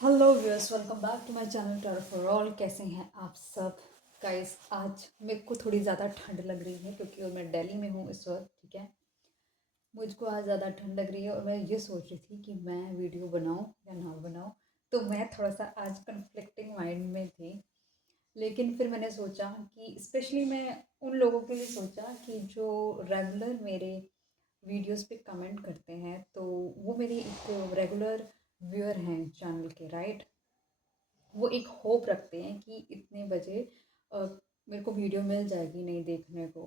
Hello viewers, welcome back to my channel tarot for all. कैसे हैं आप सब गाइस? आज मेरे को थोड़ी ज़्यादा ठंड लग रही है क्योंकि मैं दिल्ली में हूँ इस वक्त। ठीक है, मुझको आज ज़्यादा ठंड लग रही है और मैं ये सोच रही थी कि मैं वीडियो बनाऊँ या ना बनाऊँ। तो मैं थोड़ा सा आज कन्फ्लिक्टिंग माइंड में थी, लेकिन फिर मैंने सोचा कि स्पेशली मैं उन लोगों के लिए सोचा कि जो रेगुलर मेरे वीडियोस पे कमेंट करते हैं, तो वो मेरे एक रेगुलर व्यूअर हैं चैनल के, राइट। वो एक होप रखते हैं कि इतने बजे अ, मेरे को वीडियो मिल जाएगी नहीं देखने को।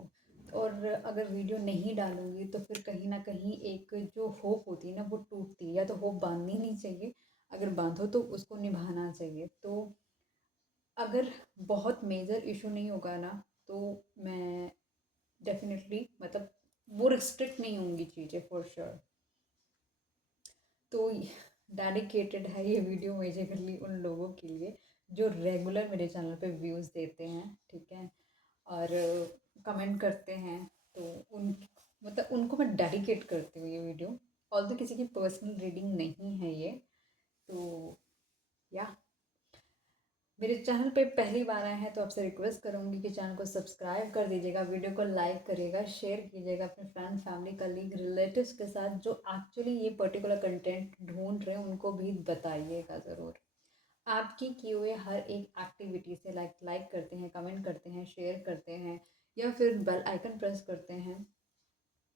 और अगर वीडियो नहीं डालूँगी तो फिर कहीं न कहीं एक जो होप होती है ना वो टूटती है। या तो होप बाँधनी नहीं चाहिए, अगर बाँधो तो उसको निभाना चाहिए। तो अगर बहुत मेजर इश्यू नहीं होगा ना, तो मैं डेफ़िनेटली मतलब वो रिस्ट्रिक्ट नहीं होंगी चीज़ें फॉर श्योर। तो डेडिकेटेड है ये वीडियो बेसिकली उन लोगों के लिए जो रेगुलर मेरे चैनल पे व्यूज़ देते हैं, ठीक है, और कमेंट करते हैं। तो उन मतलब उनको मैं डेडिकेट करती हूँ ये वीडियो। ऑल्दो किसी की पर्सनल रीडिंग नहीं है ये। तो या मेरे चैनल पे पहली बार आए हैं तो आपसे रिक्वेस्ट करूँगी कि चैनल को सब्सक्राइब कर दीजिएगा, वीडियो को लाइक करिएगा, शेयर कीजिएगा अपने फ्रेंड, फैमिली, कलीग, रिलेटिव्स के साथ जो एक्चुअली ये पर्टिकुलर कंटेंट ढूंढ रहे हैं, उनको भी बताइएगा ज़रूर। आपकी किए हुए हर एक एक्टिविटी से लाइक करते हैं, कमेंट करते हैं, शेयर करते हैं या फिर बेल आइकन प्रेस करते हैं,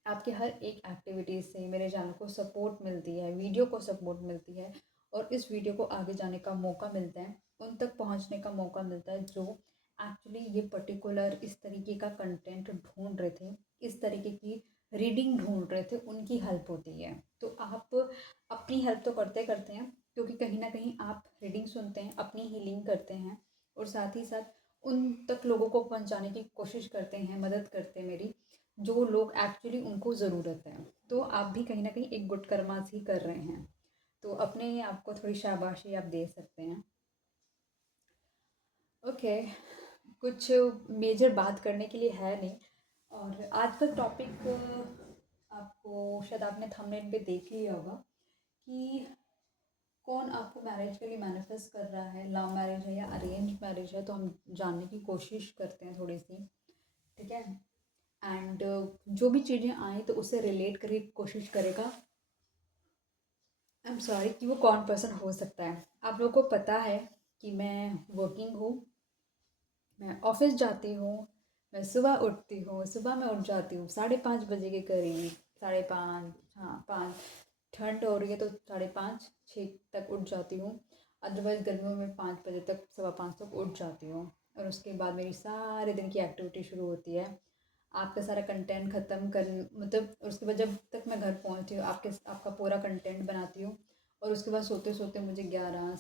आपके हर एक एक्टिविटी से मेरे चैनल को सपोर्ट मिलती है, वीडियो को सपोर्ट मिलती है और इस वीडियो को आगे जाने का मौका मिलता है, उन तक पहुंचने का मौका मिलता है जो एक्चुअली ये पर्टिकुलर इस तरीके का कंटेंट ढूंढ रहे थे, इस तरीके की रीडिंग ढूंढ रहे थे, उनकी हेल्प होती है। तो आप अपनी हेल्प तो करते करते हैं, क्योंकि कहीं ना कहीं आप रीडिंग सुनते हैं, अपनी हीलिंग करते हैं और साथ ही साथ उन तक लोगों को पहुंचाने की कोशिश करते हैं, मदद करते हैं मेरी, जो लोग एक्चुअली उनको ज़रूरत है। तो आप भी कहीं न कहीं एक गुड कर्मास ही कर रहे हैं। तो अपने आप को थोड़ी शाबाशी आप दे सकते हैं। ओके, कुछ मेजर बात करने के लिए है नहीं। और आज का टॉपिक आपको शायद आपने थंबनेल पे देख लिया होगा कि कौन आपको मैरिज के लिए मैनिफेस्ट कर रहा है, लव मैरिज है या अरेंज मैरिज है। तो हम जानने की कोशिश करते हैं थोड़ी सी, ठीक है। एंड जो भी चीज़ें आए तो उससे रिलेट करके कोशिश करेगा। आई एम सॉरी कि वो कौन पर्सन हो सकता है। आप लोगों को पता है कि मैं वर्किंग हूँ, मैं ऑफिस जाती हूँ, मैं सुबह उठती हूँ, सुबह मैं उठ जाती हूँ 5:30 बजे के करीब, 5:30, हाँ 5। ठंड हो रही है तो 5:30 6 तक उठ जाती हूँ। अदरवाइज़ गर्मियों में 5 बजे तक, 5:15 तक उठ जाती हूँ। और उसके बाद मेरी सारे दिन की एक्टिविटी शुरू होती है। आपका सारा कंटेंट ख़त्म कर मतलब उसके बाद जब तक मैं घर पहुँचती हूँ आपका पूरा कंटेंट बनाती हूँ। और उसके बाद सोते सोते मुझे 11,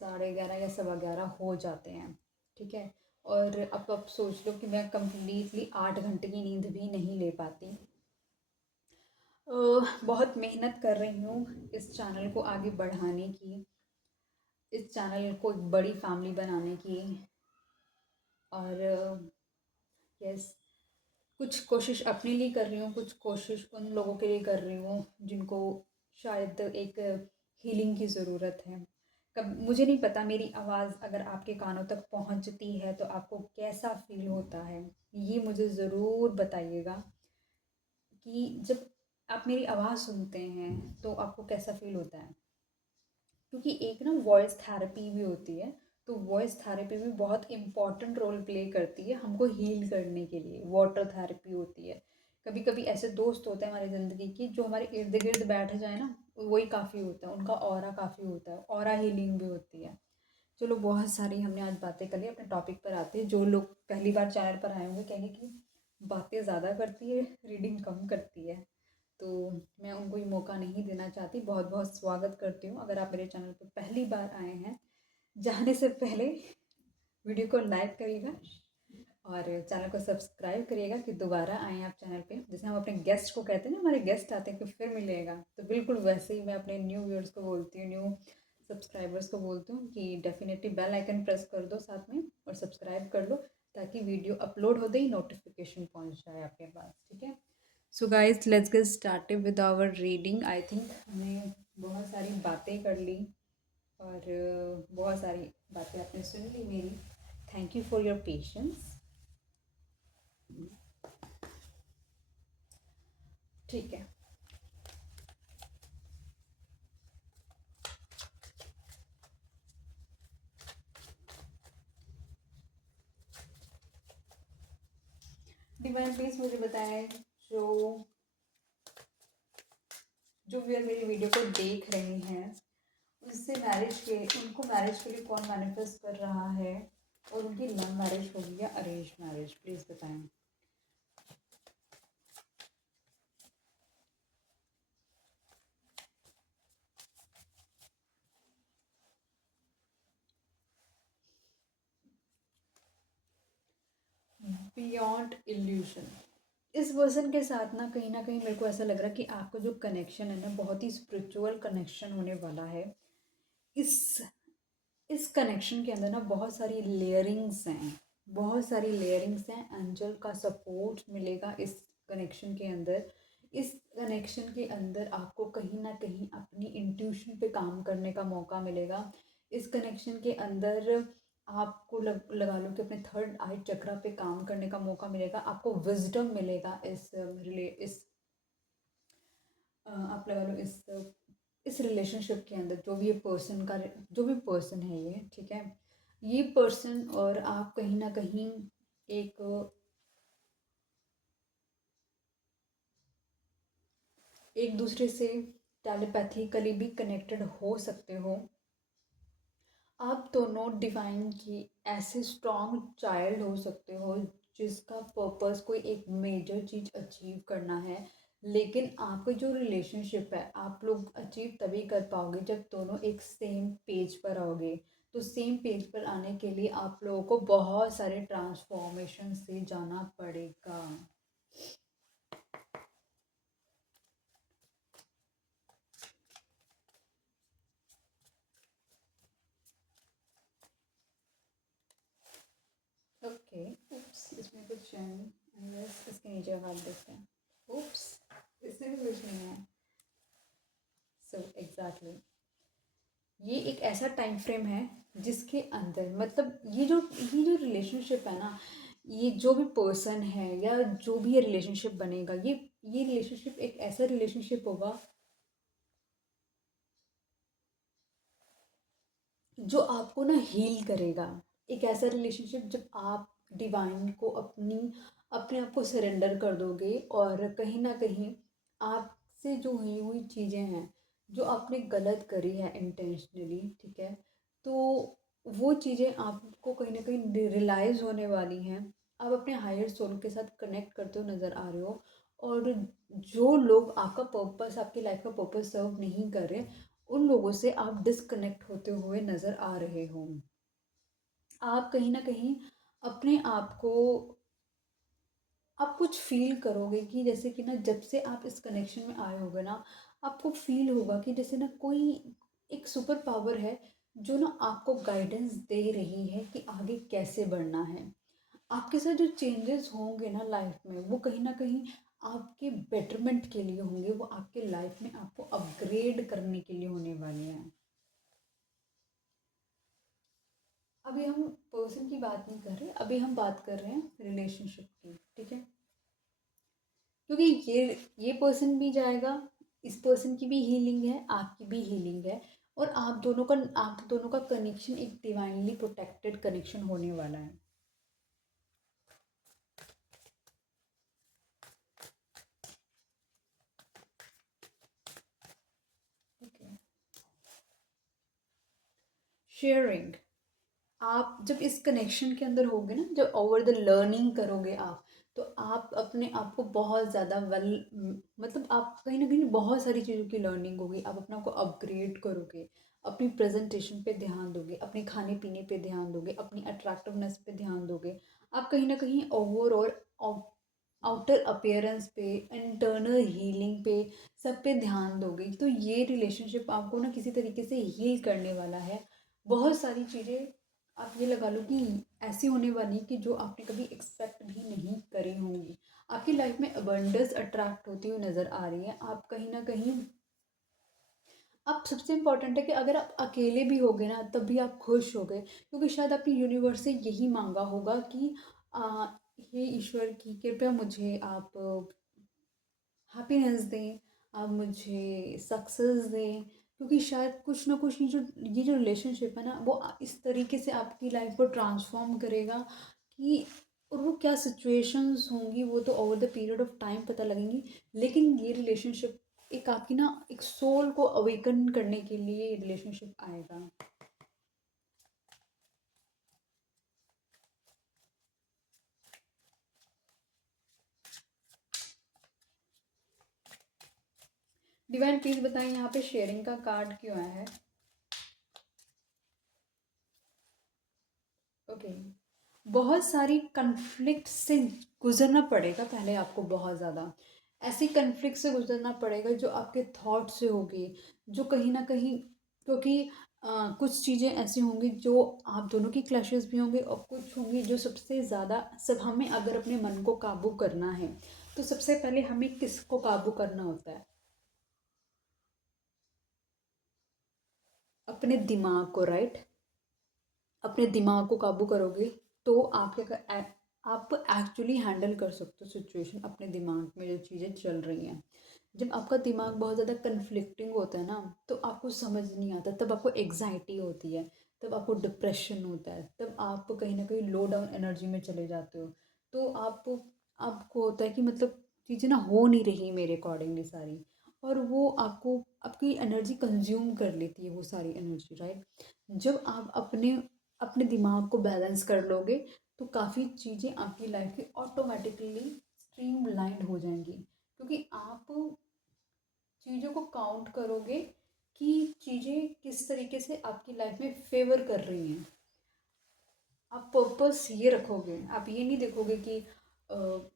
11:30 या 11:15 हो जाते हैं, ठीक है। और अब आप सोच लो कि मैं कंप्लीटली 8 घंटे की नींद भी नहीं ले पाती। बहुत मेहनत कर रही हूँ इस चैनल को आगे बढ़ाने की, इस चैनल को एक बड़ी फैमिली बनाने की। और यस, कुछ कोशिश अपने लिए कर रही हूँ, कुछ कोशिश उन लोगों के लिए कर रही हूँ जिनको शायद एक हीलिंग की ज़रूरत है। कब मुझे नहीं पता मेरी आवाज़ अगर आपके कानों तक पहुँचती है तो आपको कैसा फ़ील होता है, ये मुझे ज़रूर बताइएगा कि जब आप मेरी आवाज़ सुनते हैं तो आपको कैसा फ़ील होता है। क्योंकि एक ना वॉइस थेरेपी भी होती है। तो वॉइस थेरेपी भी बहुत इम्पॉर्टेंट रोल प्ले करती है हमको हील करने के लिए। वाटर थेरेपी होती है। कभी कभी ऐसे दोस्त होते हैं हमारी ज़िंदगी की जो हमारे इर्द गिर्द बैठ जाए ना, वही काफ़ी होता है, उनका ऑरा काफ़ी होता है, ऑरा हीलिंग भी होती है। चलो, बहुत सारी हमने आज बातें कर ली, अपने टॉपिक पर आते हैं। जो लोग पहली बार चैनल पर आए होंगे कहेंगे कि बातें ज़्यादा करती है, रीडिंग कम करती है। तो मैं उनको ये मौका नहीं देना चाहती। बहुत बहुत स्वागत करती हूँ अगर आप मेरे चैनल पर पहली बार आए हैं। जाने से पहले वीडियो को लाइक करिएगा और चैनल को सब्सक्राइब करिएगा कि दोबारा आएँ आप चैनल पे। जैसे हम अपने गेस्ट को कहते हैं ना, हमारे गेस्ट आते हैं कि फिर मिलेगा, तो बिल्कुल वैसे ही मैं अपने न्यू व्यूअर्स को बोलती हूँ, न्यू सब्सक्राइबर्स को बोलती हूँ कि डेफिनेटली बेल आइकन प्रेस कर दो साथ में और सब्सक्राइब कर लो, ताकि वीडियो अपलोड होते ही नोटिफिकेशन पहुँच जाए आपके पास, ठीक है। So guys, let's get started with our reading. I think हमने बहुत सारी बातें कर ली और बहुत सारी बातें आपने सुन ली मेरी। Thank you for your patience. ठीक है। डिवाइन प्लीज मुझे बताएं, जो जो व्यूअर मेरी वीडियो को देख रहे हैं, उससे उनको मैरिज के लिए कौन मैनिफेस्ट कर रहा है, और उनकी लव मैरिज होगी या अरेंज मैरिज, प्लीज़ बताएं। बियॉन्ड इल्यूशन, इस वर्जन के साथ ना कहीं मेरे को ऐसा लग रहा है कि आपका जो कनेक्शन है ना, बहुत ही स्पिरिचुअल कनेक्शन होने वाला है। इस इस कनेक्शन के अंदर ना बहुत सारी लेयरिंग्स हैं, बहुत सारी लेयरिंग्स हैं। एंजल का सपोर्ट मिलेगा इस कनेक्शन के अंदर। इस कनेक्शन के अंदर आपको कहीं ना कहीं अपनी इंट्यूशन पे काम करने का मौका मिलेगा। इस कनेक्शन के अंदर आपको लगा लो कि अपने थर्ड आई चक्रा पे काम करने का मौका मिलेगा। आपको विजडम मिलेगा आप लगा लो इस रिलेशनशिप के अंदर, जो भी पर्सन है ये, ठीक है, ये पर्सन और आप कहीं ना कहीं एक एक दूसरे से टेलीपैथिकली भी कनेक्टेड हो सकते हो। आप दोनों डिवाइन की ऐसे स्ट्रॉन्ग चाइल्ड हो सकते हो जिसका पर्पस कोई एक मेजर चीज़ अचीव करना है। लेकिन आपका जो रिलेशनशिप है, आप लोग अचीव तभी कर पाओगे जब दोनों एक सेम पेज पर आओगे। तो सेम पेज पर आने के लिए आप लोगों को बहुत सारे ट्रांसफॉर्मेशन से जाना पड़ेगा। ओके, उप्स, इसमें कुछ बस इसके नीचे हाथ देखते हैं। उप्स, इसमें भी कुछ नहीं है। सो एग्जैक्टली, ये एक ऐसा टाइम फ्रेम है जिसके अंदर मतलब ये जो रिलेशनशिप है ना, ये जो भी पर्सन है या जो भी ये रिलेशनशिप बनेगा, ये रिलेशनशिप एक ऐसा रिलेशनशिप होगा जो आपको ना हील करेगा। एक ऐसा रिलेशनशिप जब आप डिवाइन को अपने आप को सरेंडर कर दोगे, और कहीं ना कहीं आपसे जो हुई हुई चीज़ें हैं, जो आपने गलत करी है इंटेंशनली, ठीक है, तो वो चीज़ें आपको कहीं ना कहीं रियलाइज़ होने वाली हैं। आप अपने हायर सोल के साथ कनेक्ट करते हो नज़र आ रहे हो। और जो लोग आपका पर्पस, आपकी लाइफ का पर्पस सर्व नहीं कर रहे, उन लोगों से आप डिस्कनेक्ट होते हुए नज़र आ रहे हो। आप कहीं ना कहीं अपने आप कुछ फील करोगे कि जैसे कि ना, जब से आप इस कनेक्शन में आए होगे ना, आपको फील होगा कि जैसे ना कोई एक सुपर पावर है जो ना आपको गाइडेंस दे रही है कि आगे कैसे बढ़ना है। आपके साथ जो चेंजेस होंगे ना लाइफ में, वो कहीं ना कहीं आपके बेटरमेंट के लिए होंगे। वो आपके लाइफ में आपको अपग्रेड करने के लिए होने वाले हैं। अभी हम पर्सन की बात नहीं कर रहे, अभी हम बात कर रहे हैं रिलेशनशिप की, ठीक है। क्योंकि ये पर्सन भी जाएगा, इस पर्सन की भी हीलिंग है, आपकी भी हीलिंग है, और आप दोनों का कनेक्शन एक डिवाइनली प्रोटेक्टेड कनेक्शन होने वाला है। ओके, शेयरिंग, आप जब इस कनेक्शन के अंदर होगे ना, जब ओवर द लर्निंग करोगे आप, तो आप अपने आप को बहुत ज़्यादा मतलब आप कहीं ना कहीं बहुत सारी चीज़ों की लर्निंग होगी। आप अपने आप को अपग्रेड करोगे, अपनी प्रेजेंटेशन पे ध्यान दोगे, अपने खाने पीने पे ध्यान दोगे, अपनी अट्रैक्टिवनेस पे ध्यान दोगे। आप कहीं ना कहीं ओवरऑल आउटर अपीयरेंस पे, इंटरनल हीलिंग पे, सब पे ध्यान दोगे। तो ये रिलेशनशिप आपको ना किसी तरीके से हील करने वाला है। बहुत सारी चीज़ें आप ये लगा लो कि ऐसी होने वाली कि जो आपने कभी एक्सपेक्ट भी नहीं करी होंगी। आपकी लाइफ में अबंडेंस अट्रैक्ट होती हुई नज़र आ रही है। आप कहीं ना कहीं आप सबसे इम्पोर्टेंट है कि अगर आप अकेले भी होगे ना तब भी आप खुश होगे, क्योंकि शायद आपने यूनिवर्स से यही मांगा होगा कि आ, हे ईश्वर की कृपया मुझे आप हैप्पीनेस दें, आप मुझे सक्सेस दें, क्योंकि शायद कुछ ना कुछ ये जो रिलेशनशिप है ना वो इस तरीके से आपकी लाइफ को ट्रांसफॉर्म करेगा कि, और वो क्या सिचुएशंस होंगी वो तो over the period of time पता लगेंगी, लेकिन ये रिलेशनशिप एक आपकी ना एक सोल को अवेकन करने के लिए ये रिलेशनशिप आएगा। डिवाइन प्लीज बताएं यहाँ पे शेयरिंग का कार्ड क्यों आया है। ओके, बहुत सारी कन्फ्लिक्ट से गुजरना पड़ेगा पहले आपको, बहुत ज़्यादा ऐसी कन्फ्लिक्ट से गुजरना पड़ेगा जो आपके थॉट से होगी, जो कहीं ना कहीं, क्योंकि कुछ चीज़ें ऐसी होंगी जो आप दोनों की क्लैशेस भी होंगे, और कुछ होंगी जो सबसे ज़्यादा, सब हमें अगर अपने मन को काबू करना है तो सबसे पहले हमें किसको काबू करना होता है, अपने दिमाग को, राइट। अपने दिमाग को काबू करोगे तो आप क्या आप एक्चुअली हैंडल कर सकते हो सिचुएशन, अपने दिमाग में जो चीज़ें चल रही हैं। जब आपका दिमाग बहुत ज़्यादा कन्फ्लिक्टिंग होता है ना तो आपको समझ नहीं आता, तब आपको एग्जाइटी होती है, तब आपको डिप्रेशन होता है, तब आप कहीं ना कहीं लो डाउन एनर्जी में चले जाते हो। तो आपको होता है कि मतलब चीज़ें ना हो नहीं रही मेरे अकॉर्डिंगली सारी, और वो आपको आपकी एनर्जी कंज्यूम कर लेती है वो सारी एनर्जी, राइट। जब आप अपने अपने दिमाग को बैलेंस कर लोगे तो काफ़ी चीज़ें आपकी लाइफ की ऑटोमेटिकली स्ट्रीमलाइंड हो जाएंगी, क्योंकि आप चीज़ों को काउंट करोगे कि चीज़ें किस तरीके से आपकी लाइफ में फेवर कर रही हैं। आप पर्पस ये रखोगे, आप ये नहीं देखोगे कि अ,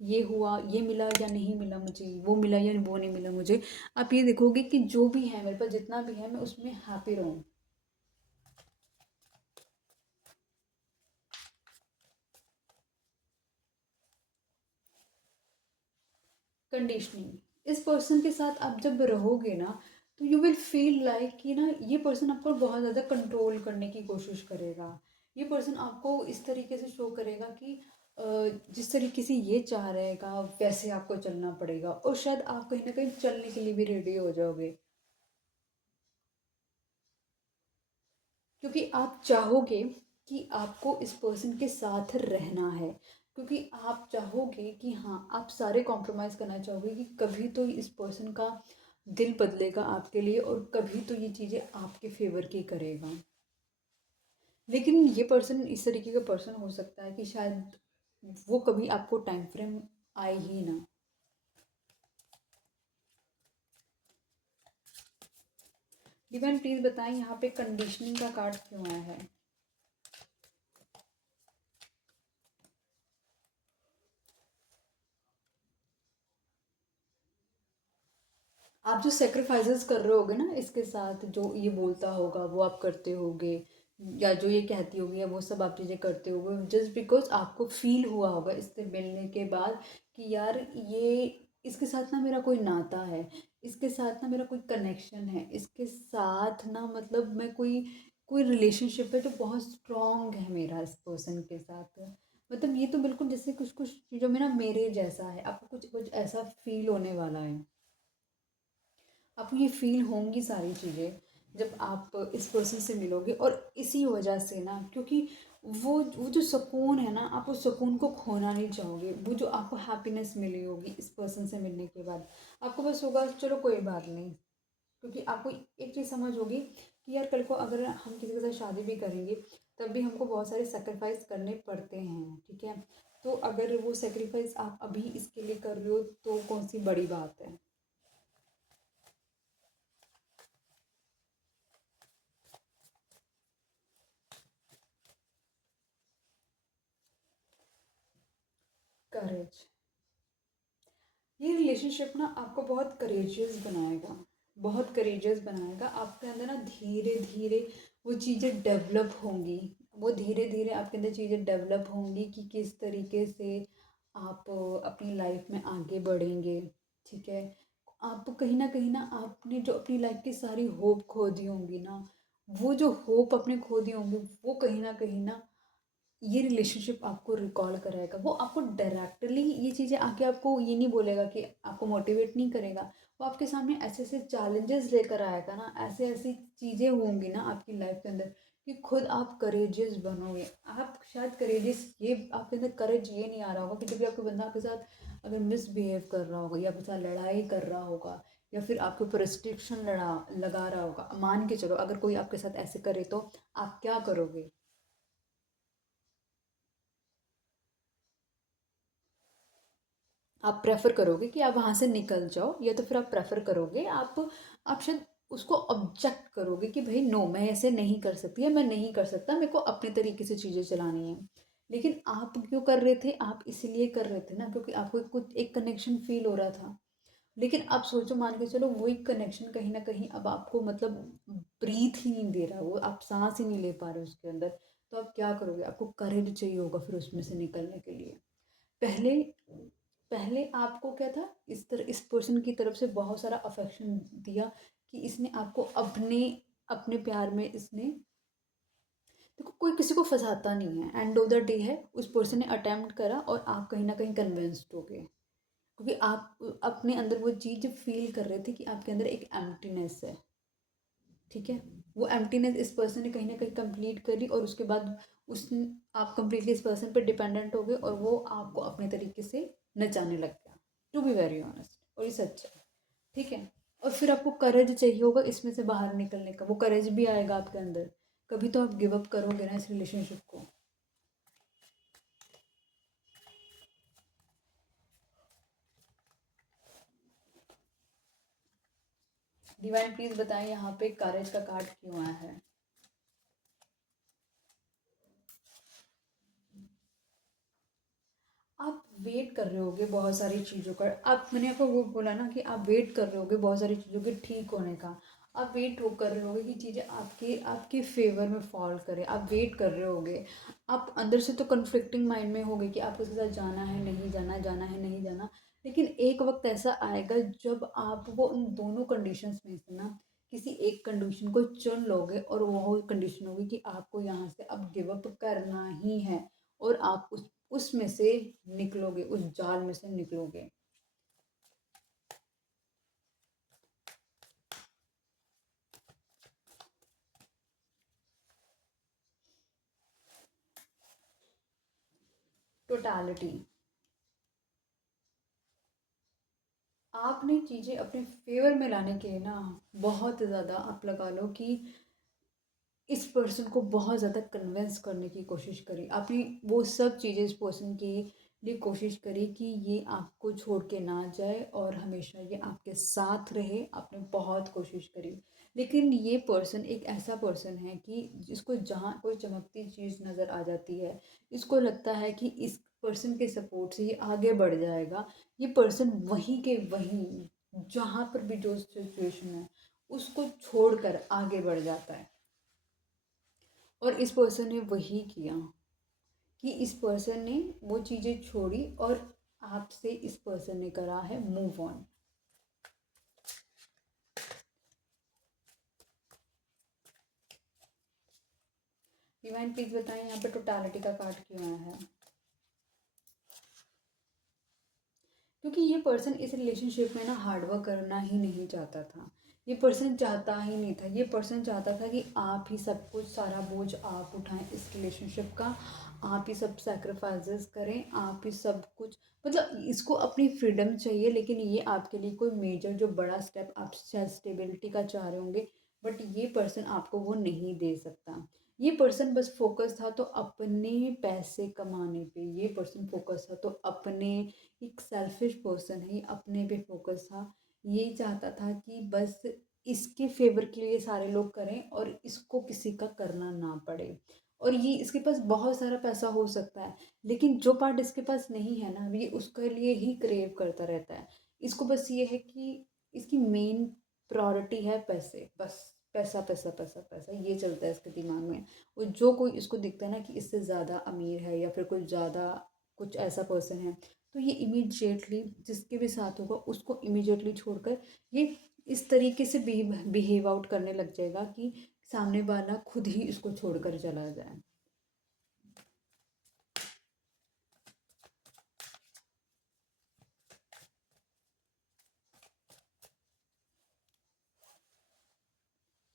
ये हुआ, ये मिला या नहीं मिला मुझे, वो मिला या वो नहीं मिला मुझे। आप ये देखोगे कि जो भी है मेरे पास, जितना भी है मैं उसमें हैप्पी रहूँ। कंडीशनिंग, इस पर्सन के साथ आप जब रहोगे ना तो यू विल फील लाइक कि ना ये पर्सन आपको बहुत ज़्यादा कंट्रोल करने की कोशिश करेगा। ये पर्सन आपको इस तरीके से शो करेगा कि जिस तरीके से ये चाह रहेगा वैसे आपको चलना पड़ेगा, और शायद आप कहीं ना कहीं चलने के लिए भी रेडी हो जाओगे, क्योंकि आप चाहोगे कि आपको इस पर्सन के साथ रहना है, क्योंकि आप चाहोगे कि हाँ आप सारे कॉम्प्रोमाइज़ करना चाहोगे कि कभी तो इस पर्सन का दिल बदलेगा आपके लिए, और कभी तो ये चीज़ें आपके फेवर की करेगा। लेकिन ये पर्सन इस तरीके का पर्सन हो सकता है कि शायद वो कभी आपको टाइम फ्रेम आए ही ना। डिवाइन प्लीज़ बताएं यहाँ पे कंडीशनिंग का कार्ड क्यों आया है। आप जो सेक्रीफाइसेस कर रहे होगे ना इसके साथ, जो ये बोलता होगा वो आप करते होगे, या जो ये कहती होगी या वो सब आप चीज़ें करते होगे जस्ट बिकॉज आपको फील हुआ होगा इससे मिलने के बाद कि यार ये, इसके साथ ना मेरा कोई नाता है, इसके साथ ना मेरा कोई कनेक्शन है, इसके साथ ना मतलब मैं कोई कोई रिलेशनशिप है जो बहुत स्ट्रॉन्ग है मेरा इस पर्सन के साथ। मतलब ये तो बिल्कुल जैसे कुछ कुछ चीज़ों में ना मेरे जैसा है, आपको कुछ कुछ ऐसा फील होने वाला है। आपको ये फ़ील होंगी सारी चीज़ें जब आप इस पर्सन से मिलोगे, और इसी वजह से ना, क्योंकि वो जो सुकून है ना, आप उस सुकून को खोना नहीं चाहोगे, वो जो आपको हैप्पीनेस मिली होगी इस पर्सन से मिलने के बाद, आपको बस होगा चलो कोई बात नहीं। क्योंकि आपको एक चीज़ समझ होगी कि यार कल को अगर हम किसी के साथ शादी भी करेंगे तब भी हमको बहुत सारे सेक्रीफाइस करने पड़ते हैं, ठीक है। तो अगर वो सेक्रीफाइस आप अभी इसके लिए कर रहे हो तो कौन सी बड़ी बात है। करेज, ये रिलेशनशिप ना आपको बहुत करेजियस बनाएगा, बहुत करेजियस बनाएगा। आपके अंदर ना धीरे धीरे वो चीज़ें डेवलप होंगी, वो धीरे धीरे आपके अंदर चीज़ें डेवलप होंगी कि किस तरीके से आप अपनी लाइफ में आगे बढ़ेंगे, ठीक है। आप कहीं न आपने जो अपनी लाइफ़ की सारी होप खो दी होंगी ना, वो जो होप आपने खो दी होंगी, वो कहीं न ये रिलेशनशिप आपको रिकॉल कराएगा। वो आपको डायरेक्टली ये चीज़ें आके आपको ये नहीं बोलेगा कि आपको मोटिवेट नहीं करेगा। वो आपके सामने ऐसे-ऐसे चैलेंजेस लेकर आएगा ना, ऐसी-ऐसी चीज़ें होंगी ना आपकी लाइफ़ के अंदर कि खुद आप करेजियस बनोगे। आप शायद करेजियस ये आपके अंदर करेज ये नहीं आ रहा होगा कि जब भी आपका बंदा आपके साथ अगर मिसबिहेव कर रहा होगा या आपके साथ लड़ाई कर रहा होगा या फिर आपके ऊपर रिस्ट्रिक्शन लगा रहा होगा। मान के चलो अगर कोई आपके साथ ऐसे करे तो आप क्या करोगे? आप प्रेफ़र करोगे कि आप वहाँ से निकल जाओ या तो फिर आप प्रेफ़र करोगे आप शायद उसको ऑब्जेक्ट करोगे कि भाई नो मैं ऐसे नहीं कर सकती या मैं नहीं कर सकता, मेरे को अपने तरीके से चीज़ें चलानी है। लेकिन आप क्यों कर रहे थे? आप इसलिए कर रहे थे ना क्योंकि आपको कुछ एक कनेक्शन फ़ील हो रहा था। लेकिन आप सोचो मान के चलो वही कनेक्शन कहीं न कहीं अब आपको मतलब ब्रीथ ही नहीं दे रहा, वो आप साँस ही नहीं ले पा रहे उसके अंदर, तो आप क्या करोगे? आपको करेज चाहिए होगा फिर उसमें से निकलने के लिए। पहले पहले आपको क्या था इस पर्सन की तरफ से बहुत सारा अफेक्शन दिया कि इसने आपको अपने प्यार में इसने देखो कोई किसी को फंसाता नहीं है एंड ऑफ द डे है उस पर्सन ने अटेम्प्ट करा और आप कहीं ना कहीं कन्विंस्ड हो गए क्योंकि आप अपने अंदर वो चीज़ फील कर रहे थे कि आपके अंदर एक एम्प्टीनेस है। ठीक है, वो एम्प्टीनेस इस पर्सन ने कहीं ना कहीं कंप्लीट करी और उसके बाद उस आप कंप्लीटली इस पर्सन पे डिपेंडेंट हो गए और वो आपको अपने तरीके से नचाने लग गया। टू बी वेरी ऑनेस्ट और ये सच है। ठीक है, और फिर आपको करेज चाहिए होगा इसमें से बाहर निकलने का, वो करेज भी आएगा आपके अंदर, कभी तो आप गिव अप करोगे ना इस रिलेशनशिप को। डिवाइन प्लीज बताएं यहाँ पे करेज का कार्ड क्यों आया है? आप वेट कर रहे होगे बहुत सारी चीज़ों का, आप मैंने आपको वो बोला ना कि आप वेट कर रहे होगे बहुत सारी चीज़ों के ठीक होने का। आप वेट वो कर रहे होगे कि चीज़ें आपके आपके फेवर में फॉल करें, आप वेट कर रहे होगे। आप अंदर से तो कन्फ्लिक्टिंग माइंड में होगे कि आपको उसके साथ जाना है नहीं जाना, जाना है नहीं जाना। लेकिन एक वक्त ऐसा आएगा जब आप वो उन दोनों कंडीशंस में से ना किसी एक कंडीशन को चुन लोगे और वो कंडीशन होगी कि आपको यहाँ से अब गिव अप करना ही है और आप उसमें से निकलोगे, उस जाल में से निकलोगे। टोटालिटी, आपने चीज़ें अपने फेवर में लाने के लिए ना बहुत ज़्यादा आप लगा लो कि इस पर्सन को बहुत ज़्यादा कन्विंस करने की कोशिश करी आपने, वो सब चीज़ें इस पर्सन के लिए कोशिश करी कि ये आपको छोड़ के ना जाए और हमेशा ये आपके साथ रहे, आपने बहुत कोशिश करी। लेकिन ये पर्सन एक ऐसा पर्सन है कि जिसको जहाँ कोई चमकती चीज़ नज़र आ जाती है, इसको लगता है कि इस पर्सन के सपोर्ट से ये आगे बढ़ जाएगा। ये पर्सन वहीं के वहीं जहाँ पर भी जो सिचुएशन है उसको छोड़कर आगे बढ़ जाता है। और इस पर्सन ने वही किया कि इस पर्सन ने वो चीज़ें छोड़ी और आपसे इस पर्सन ने करा है मूव ऑन। डिवाइन प्लीज बताएं यहाँ पे टोटालिटी का कार्ड क्यों आया है? क्योंकि ये पर्सन इस रिलेशनशिप में ना हार्डवर्क करना ही नहीं चाहता था। ये पर्सन चाहता ही नहीं था, ये पर्सन चाहता था कि आप ही सब कुछ सारा बोझ आप उठाएं इस रिलेशनशिप का, आप ही सब सेक्रीफाइसेस करें, आप ही सब कुछ, मतलब इसको अपनी फ्रीडम चाहिए। लेकिन ये आपके लिए कोई मेजर जो बड़ा स्टेप आप शायद स्टेबिलिटी का चाह रहे होंगे, बट ये पर्सन आपको वो नहीं दे सकता। ये पर्सन बस फोकस था तो अपने पैसे कमाने पे, ये पर्सन फोकस था तो अपने, एक सेल्फिश पर्सन है, ये अपने पे फोकस था। ये चाहता था कि बस इसके फेवर के लिए सारे लोग करें और इसको किसी का करना ना पड़े। और ये इसके पास बहुत सारा पैसा हो सकता है, लेकिन जो पार्ट इसके पास नहीं है ना, ये उसके लिए ही क्रेव करता रहता है। इसको बस ये है कि इसकी मेन प्रायोरिटी है पैसे, बस पैसा पैसा पैसा पैसा, ये चलता है इसके दिमाग में। और जो कोई इसको दिखता है ना कि इससे ज़्यादा अमीर है या फिर कोई ज़्यादा कुछ ऐसा पर्सन है, तो ये इमीडिएटली जिसके भी साथ होगा उसको इमीडिएटली छोड़कर ये इस तरीके से बिहेव आउट करने लग जाएगा कि सामने वाला खुद ही इसको छोड़कर चला जाए।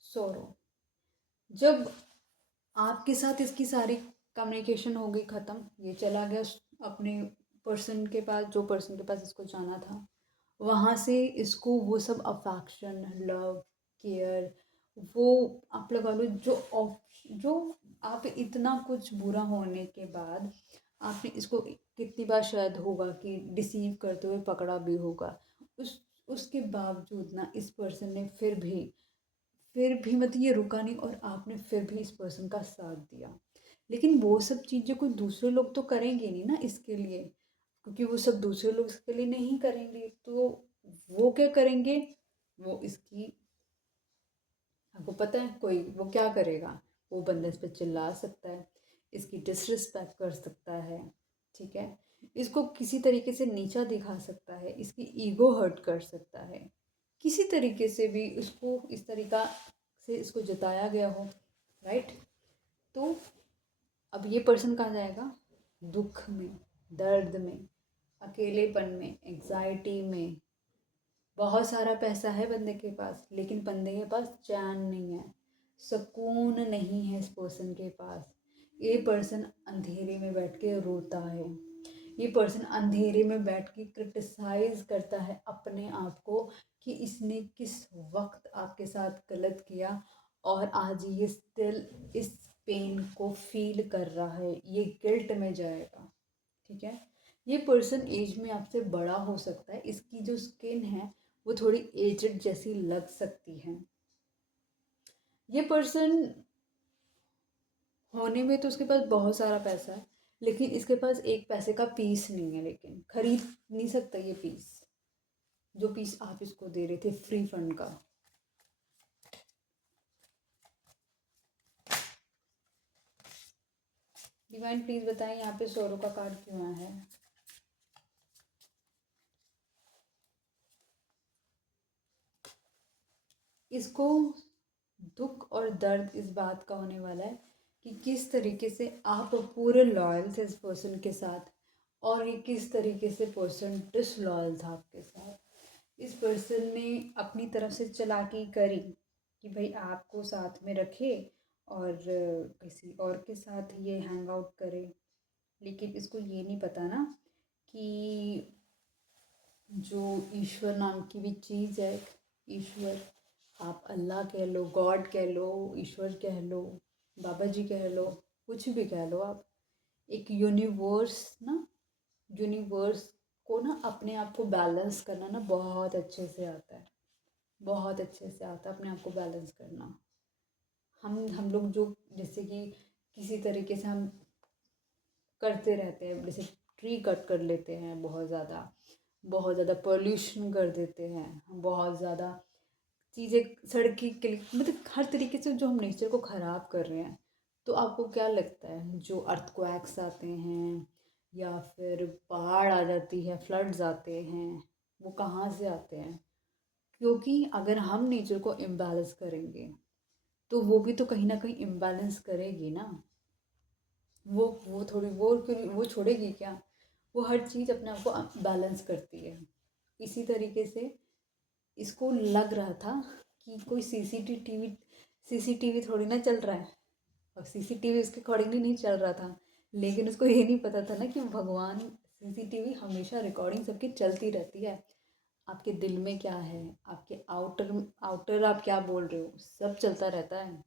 सोरो, जब आपके साथ इसकी सारी कम्युनिकेशन हो गई ख़त्म, ये चला गया अपने पर्सन के पास, जो पर्सन के पास इसको जाना था, वहाँ से इसको वो सब अफेक्शन, लव, केयर, वो आप लगा लो जो आप इतना कुछ बुरा होने के बाद आपने इसको कितनी बार शायद होगा कि डिसीव करते हुए पकड़ा भी होगा, उस उसके बावजूद ना इस पर्सन ने फिर भी मतलब ये रुका नहीं और आपने फिर भी इस पर्सन का साथ दिया। लेकिन वो सब चीज़ें कोई दूसरे लोग तो करेंगे नहीं ना इसके लिए, क्योंकि वो सब दूसरे लोग इसके लिए नहीं करेंगे, तो वो क्या करेंगे, वो इसकी, आपको पता है कोई वो क्या करेगा, वो बंदा इस पर चिल्ला सकता है, इसकी डिसरिस्पेक्ट कर सकता है, ठीक है, इसको किसी तरीके से नीचा दिखा सकता है, इसकी ईगो हर्ट कर सकता है, किसी तरीके से भी उसको इस तरीका से इसको जताया गया हो, राइट। तो अब ये पर्सन कहाँ जाएगा, दुख में, दर्द में, अकेलेपन में, एग्जाइटी में। बहुत सारा पैसा है बंदे के पास, लेकिन बंदे के पास चैन नहीं है, सुकून नहीं है इस पर्सन के पास। ये पर्सन अंधेरे में बैठ के रोता है, ये पर्सन अंधेरे में बैठ के क्रिटिसाइज करता है अपने आप को कि इसने किस वक्त आपके साथ गलत किया और आज ये स्टिल इस पेन को फील कर रहा है, ये गिल्ट में जाएगा, ठीक है। ये पर्सन एज में आपसे बड़ा हो सकता है, इसकी जो स्किन है वो थोड़ी एजड जैसी लग सकती है। ये पर्सन होने में तो उसके पास बहुत सारा पैसा है, लेकिन इसके पास एक पैसे का पीस नहीं है, लेकिन खरीद नहीं सकता ये पीस, जो पीस आप इसको दे रहे थे फ्री फंड का। डिवाइन प्लीज बताएं यहाँ पे सोरो का कार्ड क्यों आया है। इसको दुख और दर्द इस बात का होने वाला है कि किस तरीके से आप पूरे लॉयल थे इस पर्सन के साथ और ये किस तरीके से पर्सन डिसलॉयल था आपके साथ। इस पर्सन ने अपनी तरफ से चालाकी करी कि भाई आपको साथ में रखे और किसी और के साथ ये हैंग आउट करे, लेकिन इसको ये नहीं पता ना कि जो ईश्वर नाम की भी चीज़ है, ईश्वर, आप अल्लाह कह लो, गॉड कह लो, ईश्वर कह लो, बाबा जी कह लो, कुछ भी कह लो आप, एक यूनिवर्स ना, यूनिवर्स को ना अपने आप को बैलेंस करना ना बहुत अच्छे से आता है, बहुत अच्छे से आता है अपने आप को बैलेंस करना। हम लोग जो जैसे कि किसी तरीके से हम करते रहते हैं, जैसे ट्री कट कर लेते हैं, बहुत ज़्यादा पोल्यूशन कर देते हैं, बहुत ज़्यादा चीज़ें सड़की के लिए, मतलब हर तरीके से जो हम नेचर को ख़राब कर रहे हैं। तो आपको क्या लगता है जो अर्थक्वेक्स आते हैं या फिर बाढ़ आ जाती है, फ्लड्स आते हैं, वो कहाँ से आते हैं, क्योंकि अगर हम नेचर को इम्बैलेंस करेंगे तो वो भी तो कहीं ना कहीं इम्बैलेंस करेगी ना। वो थोड़ी वो क्यों वो छोड़ेगी क्या, वो हर चीज़ अपने आप को बैलेंस करती है। इसी तरीके से इसको लग रहा था कि कोई सीसीटीवी थोड़ी ना चल रहा है, और सीसीटीवी उसके अकॉर्डिंगली नहीं चल रहा था, लेकिन उसको ये नहीं पता था ना कि भगवान, सीसीटीवी हमेशा रिकॉर्डिंग सबकी चलती रहती है, आपके दिल में क्या है, आपके आउटर आउटर आप क्या बोल रहे हो, सब चलता रहता है।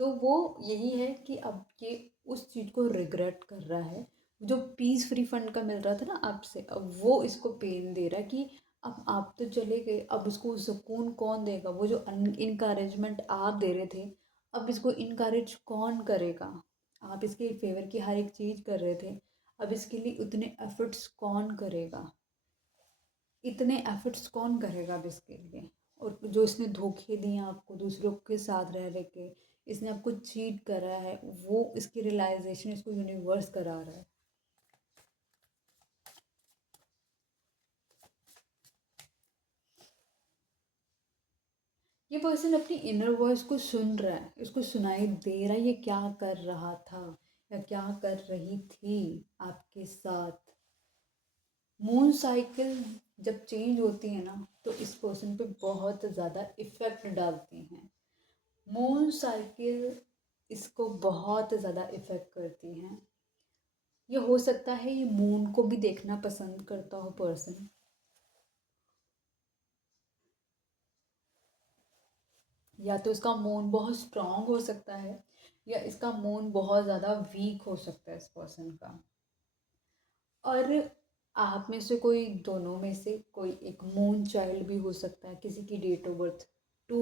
तो वो यही है कि अब ये उस चीज़ को रिग्रेट कर रहा है, जो पीस फ्री फंड का मिल रहा था ना आपसे, अब वो इसको पेन दे रहा है कि अब आप तो चले गए, अब उसको सुकून कौन देगा, वो जो इनकरेजमेंट आप दे रहे थे, अब इसको इनकरेज कौन करेगा, आप इसके फेवर की हर एक चीज़ कर रहे थे, अब इसके लिए उतने एफर्ट्स कौन करेगा, इतने एफर्ट्स कौन करेगा अब इसके लिए। और जो इसने धोखे दिए आपको दूसरों के साथ रह के, इसने आपको चीट करा है, वो इसकी रियलाइजेशन इसको यूनिवर्स करा रहा है। ये पर्सन अपनी इनर वॉइस को सुन रहा है, उसको सुनाई दे रहा है ये क्या कर रहा था या क्या कर रही थी आपके साथ। मून साइकिल जब चेंज होती है ना तो इस पर्सन पे बहुत ज़्यादा इफ़ेक्ट डालती हैं। मून साइकिल इसको बहुत ज़्यादा इफ़ेक्ट करती हैं। ये हो सकता है ये मून को भी देखना पसंद करता हो पर्सन, या तो इसका मून बहुत स्ट्रांग हो सकता है या इसका मून बहुत ज़्यादा वीक हो सकता है इस पर्सन का। और आप में से कोई, दोनों में से कोई एक मून चाइल्ड भी हो सकता है, किसी की डेट ऑफ बर्थ 2,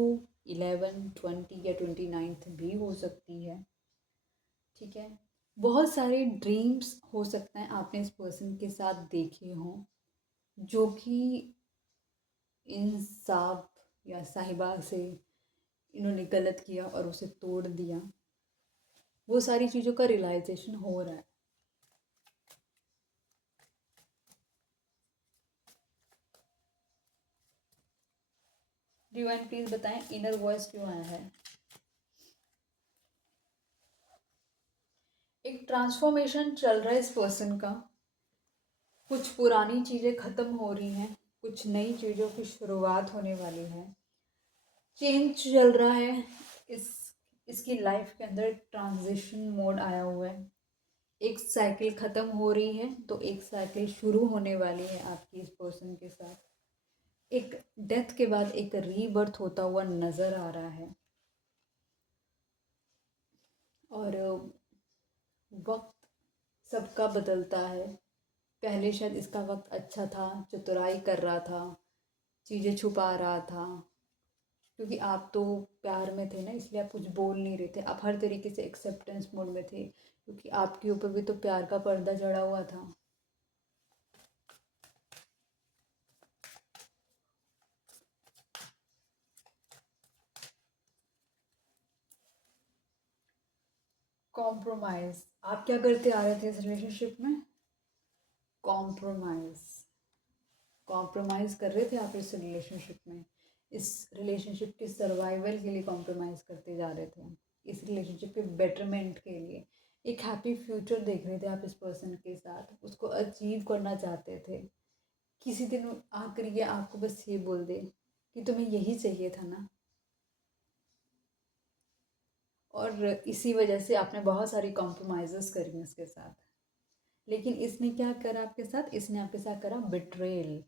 11, 20 या 29 भी हो सकती है। ठीक है, बहुत सारे ड्रीम्स हो सकते हैं आपने इस पर्सन के साथ देखे हों, जो कि इन साहब या साहिबा से इन्होंने गलत किया और उसे तोड़ दिया। वो सारी चीज़ों का रियलाइजेशन हो रहा है। डिवाइन प्लीज बताएं इनर वॉइस क्यों आया है। एक ट्रांसफॉर्मेशन चल रहा है इस पर्सन का। कुछ पुरानी चीज़ें ख़त्म हो रही हैं, कुछ नई चीज़ों की शुरुआत होने वाली है। चेंज चल रहा है इस इसकी लाइफ के अंदर। ट्रांजिशन मोड आया हुआ है। एक साइकिल ख़त्म हो रही है तो एक साइकिल शुरू होने वाली है आपकी इस पर्सन के साथ। एक डेथ के बाद एक रीबर्थ होता हुआ नज़र आ रहा है। और वक्त सबका बदलता है। पहले शायद इसका वक्त अच्छा था, चतुराई कर रहा था, चीज़ें छुपा रहा था, क्योंकि आप तो प्यार में थे ना, इसलिए आप कुछ बोल नहीं रहे थे। आप हर तरीके से एक्सेप्टेंस मोड में थे, क्योंकि आपके ऊपर भी तो प्यार का पर्दा चढ़ा हुआ था। कॉम्प्रोमाइज़, आप क्या करते आ रहे थे इस रिलेशनशिप में? कॉम्प्रोमाइज़, कॉम्प्रोमाइज़ कर रहे थे आप इस रिलेशनशिप में। इस रिलेशनशिप के सर्वाइवल के लिए कॉम्प्रोमाइज़ करते जा रहे थे, इस रिलेशनशिप के बेटरमेंट के लिए। एक हैप्पी फ्यूचर देख रहे थे आप इस पर्सन के साथ, उसको अचीव करना चाहते थे। किसी दिन आकर ये आपको बस ये बोल दे कि तुम्हें यही चाहिए था ना। और इसी वजह से आपने बहुत सारी कॉम्प्रोमाइज़ेस करी उसके साथ। लेकिन इसने क्या करा आपके साथ? इसने आपके साथ करा बिट्रेल।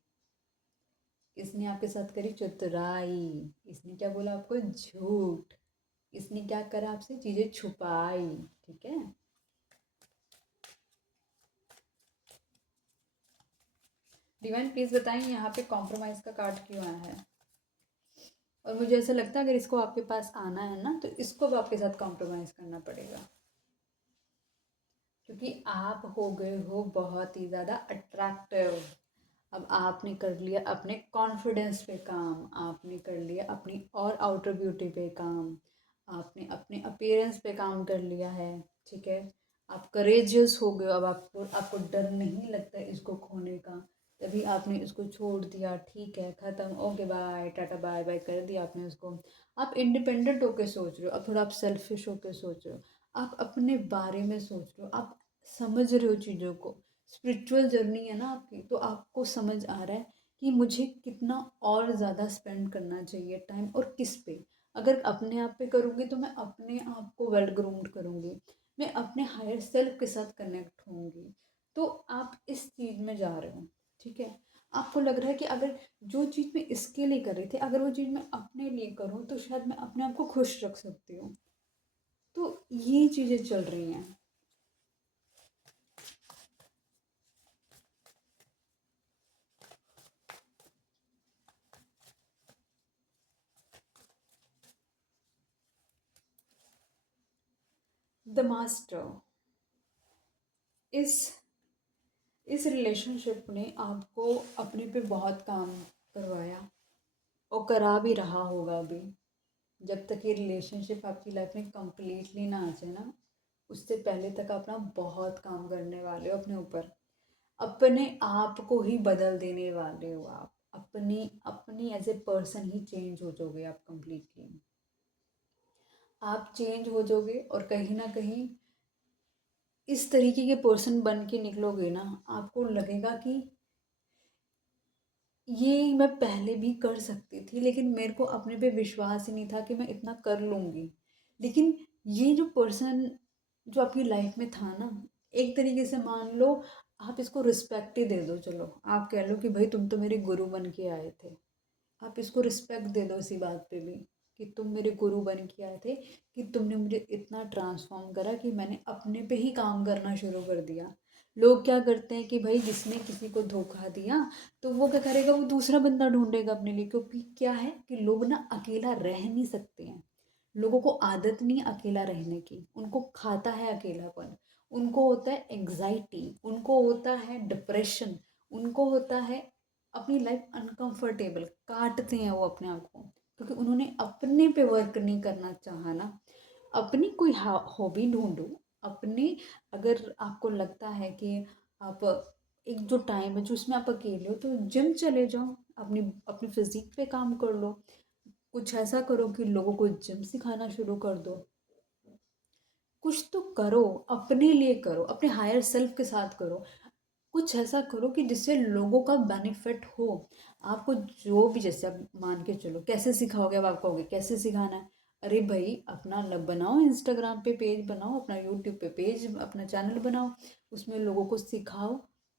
इसने आपके साथ करी चतुराई। इसने क्या बोला आपको? झूठ। इसने क्या करा आपसे? चीज़ें छुपाई। ठीक है। डिवाइन प्लीज बताएं यहाँ पे कॉम्प्रोमाइज़ का कार्ड क्यों आया है। और मुझे ऐसा लगता है अगर इसको आपके पास आना है ना तो इसको भी आपके साथ कॉम्प्रोमाइज़ करना पड़ेगा, क्योंकि आप हो गए हो बहुत ही ज़्यादा अट्रैक्टिव। अब आपने कर लिया अपने कॉन्फिडेंस पे काम, आपने कर लिया अपनी और आउटर ब्यूटी पे काम, आपने अपने अपीयरेंस पे काम कर लिया है। ठीक है, आप करेजियस हो गए। अब आपको डर नहीं लगता इसको खोने का। तभी आपने इसको छोड़ दिया। ठीक है, ख़त्म, okay bye tata bye bye कर दिया आपने उसको। आप इंडिपेंडेंट होकर सोच रहे हो, अब थोड़ा आप सेल्फिश होकर सोच रहे हो, आप अपने बारे में सोच रहे हो, आप समझ रहे हो चीज़ों को। स्पिरिचुअल जर्नी है ना आपकी, तो आपको समझ आ रहा है कि मुझे कितना और ज़्यादा स्पेंड करना चाहिए टाइम, और किस पे। अगर अपने आप पे करूँगी तो मैं अपने आप को वेल ग्रूम्ड करूँगी, मैं अपने हायर सेल्फ के साथ कनेक्ट होंगी। तो आप इस चीज़ में जा रहे हो। ठीक है, आपको लग रहा है कि अगर जो चीज़ मैं इसके लिए कर रही थी, अगर वो चीज़ मैं अपने लिए करूँ तो शायद मैं अपने आप को खुश रख सकती हूँ। तो ये चीज़ें चल रही हैं। द मास्टर, इस इस रिलेशनशिप ने आपको अपने पे बहुत काम करवाया और करा भी रहा होगा अभी। जब तक ये रिलेशनशिप आपकी लाइफ में कंप्लीटली ना आ जाए ना, उससे पहले तक आप ना बहुत काम करने वाले हो अपने ऊपर। अपने आप को ही बदल देने वाले हो आप। अपनी अपनी एज ए पर्सन ही चेंज हो जाओगे आप कंप्लीटली। आप चेंज हो जाओगे और कहीं ना कहीं इस तरीके के पर्सन बन के निकलोगे ना, आपको लगेगा कि ये मैं पहले भी कर सकती थी, लेकिन मेरे को अपने पे विश्वास ही नहीं था कि मैं इतना कर लूँगी। लेकिन ये जो पर्सन जो आपकी लाइफ में था ना, एक तरीके से मान लो आप इसको रिस्पेक्ट ही दे दो। चलो आप कह लो कि भाई तुम तो मेरे गुरु बन के आए थे, आप इसको रिस्पेक्ट दे दो इसी बात पे भी, कि तुम मेरे गुरु बन के आए थे, कि तुमने मुझे इतना ट्रांसफॉर्म करा कि मैंने अपने पे ही काम करना शुरू कर दिया। लोग क्या करते हैं कि भाई जिसने किसी को धोखा दिया तो वो क्या करेगा, वो दूसरा बंदा ढूंढेगा अपने लिए, क्योंकि क्या है कि लोग ना अकेला रह नहीं सकते हैं। लोगों को आदत नहीं है अकेला रहने की, उनको खाता है अकेलापन, उनको होता है एंग्जाइटी, उनको होता है डिप्रेशन, उनको होता है अपनी लाइफ अनकंफर्टेबल, काटते हैं वो अपने आप को, क्योंकि उन्होंने अपने पे वर्क नहीं करना चाहा ना। अपनी कोई हॉबी ढूंढो अपने। अगर आपको लगता है कि आप एक जो टाइम है जो उसमें आप अकेले हो, तो जिम चले जाओ, अपनी अपनी फिजिक पे काम कर लो। कुछ ऐसा करो कि लोगों को जिम सिखाना शुरू कर दो। कुछ तो करो, अपने लिए करो, अपने हायर सेल्फ के साथ करो। कुछ ऐसा करो कि जिससे लोगों का बेनिफिट हो। आपको जो भी, जैसे आप मान के चलो, कैसे सिखाओगे, अब आप कहोगे कैसे सिखाना है। अरे भाई अपना बनाओ, इंस्टाग्राम पे पेज बनाओ, अपना यूट्यूब पे पेज, अपना चैनल बनाओ, उसमें लोगों को सिखाओ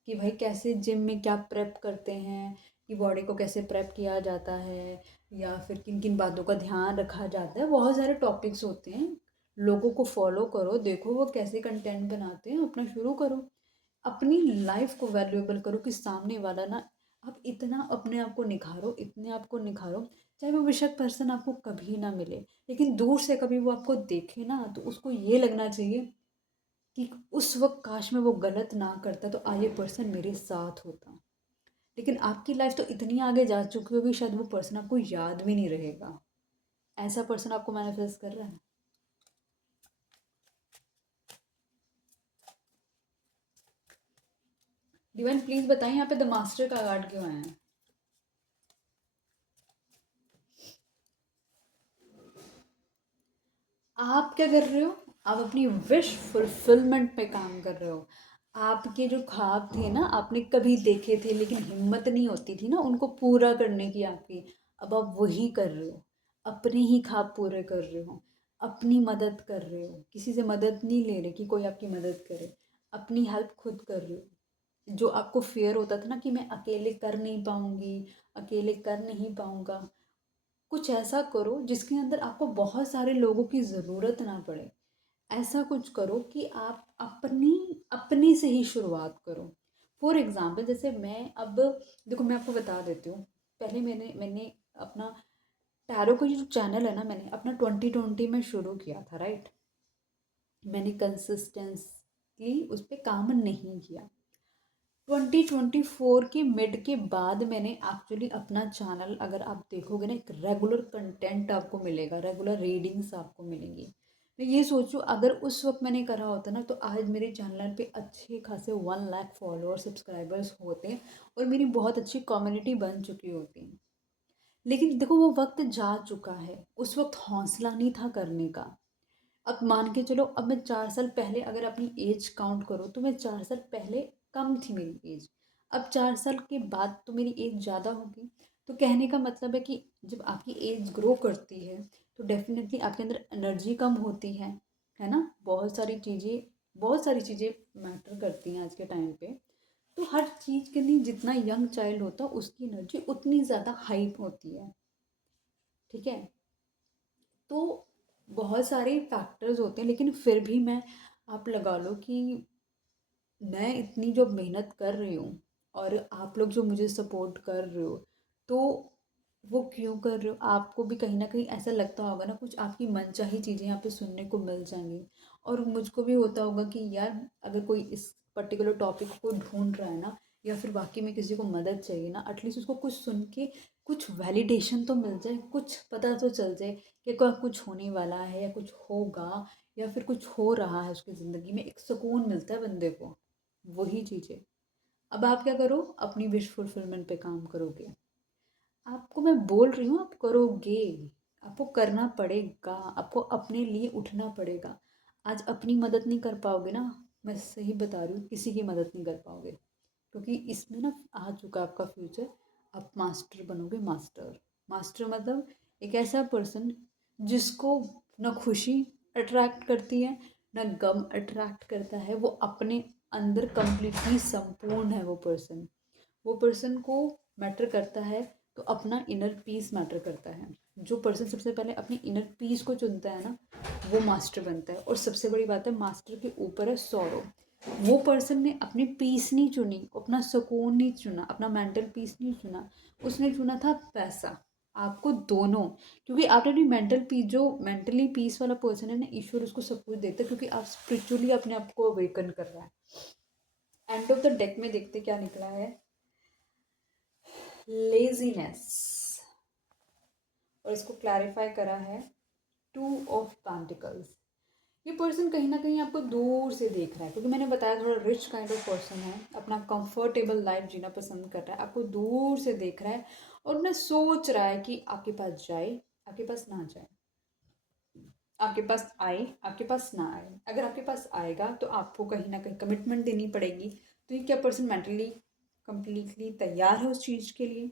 कि भाई कैसे जिम में क्या प्रेप करते हैं, कि बॉडी को कैसे प्रेप किया जाता है, या फिर किन किन बातों का ध्यान रखा जाता है। बहुत सारे टॉपिक्स होते हैं, लोगों को फॉलो करो, देखो वो कैसे कंटेंट बनाते हैं, अपना शुरू करो। अपनी लाइफ को वैल्यूएबल करो कि सामने वाला ना, आप इतना अपने आप को निखारो, इतने आप को निखारो, चाहे वो बेशक पर्सन आपको कभी ना मिले, लेकिन दूर से कभी वो आपको देखे ना, तो उसको ये लगना चाहिए कि उस वक्त काश मैं वो गलत ना करता तो आज ये पर्सन मेरे साथ होता। लेकिन आपकी लाइफ तो इतनी आगे जा चुकी होगी, शायद वो पर्सन आपको याद भी नहीं रहेगा। ऐसा पर्सन आपको मैनिफेस्ट कर रहा है। डिवाइन प्लीज बताइए, यहाँ पे द मास्टर का कार्ड क्यों आया है। आप क्या कर रहे हो, आप अपनी विश फुलफिलमेंट पे काम कर रहे हो। आपके जो ख्वाब थे ना, आपने कभी देखे थे लेकिन हिम्मत नहीं होती थी ना उनको पूरा करने की आपकी, अब आप वही कर रहे हो। अपने ही ख्वाब पूरे कर रहे हो, अपनी मदद कर रहे हो, किसी से मदद नहीं ले रहे कि कोई आपकी मदद करे। अपनी हेल्प खुद कर रहे हो। जो आपको फेयर होता था ना कि मैं अकेले कर नहीं पाऊंगी, अकेले कर नहीं पाऊंगा, कुछ ऐसा करो जिसके अंदर आपको बहुत सारे लोगों की ज़रूरत ना पड़े। ऐसा कुछ करो कि आप अपनी अपने से ही शुरुआत करो। फॉर एग्ज़ाम्पल जैसे मैं अब, देखो मैं आपको बता देती हूँ। पहले मैंने मैंने अपना टैरो का जो चैनल है ना, मैंने अपना 2020 में शुरू किया था, राइट। मैंने कंसिस्टेंटली उस पर काम नहीं किया। 2024 के मिड के बाद मैंने एक्चुअली अपना चैनल, अगर आप देखोगे ना, एक रेगुलर कंटेंट आपको मिलेगा, रेगुलर रीडिंग्स आपको मिलेंगी। मैं ये सोचूं अगर उस वक्त मैंने करा होता ना, तो आज मेरे चैनल पे अच्छे खासे 1 लाख फॉलोअर सब्सक्राइबर्स होते, और मेरी बहुत अच्छी कम्युनिटी बन चुकी होती। लेकिन देखो वो वक्त जा चुका है, उस वक्त हौसला नहीं था करने का। अब मान के चलो, अब मैं 4 साल पहले अगर अपनी एज काउंट करूँ, तो मैं 4 साल पहले कम थी मेरी एज। अब 4 साल के बाद तो मेरी एज ज़्यादा होगी। तो कहने का मतलब है कि जब आपकी एज ग्रो करती है, तो डेफिनेटली आपके अंदर एनर्जी कम होती है ना। बहुत सारी चीज़ें मैटर करती हैं आज के टाइम पे। तो हर चीज़ के लिए जितना यंग चाइल्ड होता है उसकी एनर्जी उतनी ज़्यादा हाई होती है, ठीक है। तो बहुत सारे फैक्टर्स होते हैं, लेकिन फिर भी मैं, आप लगा लो कि मैं इतनी जो मेहनत कर रही हूँ, और आप लोग जो मुझे सपोर्ट कर रहे हो, तो वो क्यों कर रहे हो, आपको भी कहीं ना कहीं ऐसा लगता होगा ना, कुछ आपकी मनचाही चीज़ें यहाँ पे सुनने को मिल जाएंगी। और मुझको भी होता होगा कि यार अगर कोई इस पर्टिकुलर टॉपिक को ढूंढ रहा है ना, या फिर वाकई में किसी को मदद चाहिए ना, एटलीस्ट उसको कुछ सुन के कुछ वैलिडेशन तो मिल जाए, कुछ पता तो चल जाए कि कुछ होने वाला है या कुछ होगा, या फिर कुछ हो रहा है उसकी ज़िंदगी में, एक सुकून मिलता है बंदे को। वही चीज़ है। अब आप क्या करो, अपनी विश फुलफिलमेंट पे काम करोगे। आपको मैं बोल रही हूँ, आप करोगे, आपको करना पड़ेगा, आपको अपने लिए उठना पड़ेगा। आज अपनी मदद नहीं कर पाओगे ना, मैं सही बता रही हूँ, किसी की मदद नहीं कर पाओगे, क्योंकि इसमें ना आ चुका है आपका फ्यूचर। आप मास्टर बनोगे, मास्टर। मास्टर मतलब एक ऐसा पर्सन जिसको ना खुशी अट्रैक्ट करती है, ना गम अट्रैक्ट करता है। वो अपने अंदर कंप्लीटली संपूर्ण है। वो पर्सन को मैटर करता है तो अपना इनर पीस मैटर करता है। जो पर्सन सबसे पहले अपने इनर पीस को चुनता है ना, वो मास्टर बनता है। और सबसे बड़ी बात है, मास्टर के ऊपर है सौरव। वो पर्सन ने अपनी पीस नहीं चुनी, अपना सुकून नहीं चुना, अपना मेंटल पीस नहीं चुना, उसने चुना था पैसा। आपको दोनों, क्योंकि आपने अपनी मेंटल पीस, जो मेंटली पीस वाला पर्सन है ना, ईश्वर उसको सब कुछ देता है, क्योंकि आप स्पिरिचुअली अपने आप को अवेकन कर रहा है। एंड ऑफ द डेक में देखते क्या निकला है, लेजीनेस। और इसको क्लैरिफाई करा है 2 ऑफ पेंटिकल्स। ये पर्सन कहीं ना कहीं आपको दूर से देख रहा है, क्योंकि मैंने बताया थोड़ा रिच काइंड ऑफ पर्सन है, अपना कंफर्टेबल लाइफ जीना पसंद कर रहा है, आपको दूर से देख रहा है और ना सोच रहा है कि आपके पास जाए, आपके पास ना जाए, आपके पास आए, आपके पास ना आए। अगर आपके पास आएगा तो आपको कहीं ना कहीं कमिटमेंट देनी पड़ेगी। तो ये क्या पर्सन मेंटली कंप्लीटली तैयार है उस चीज़ के लिए?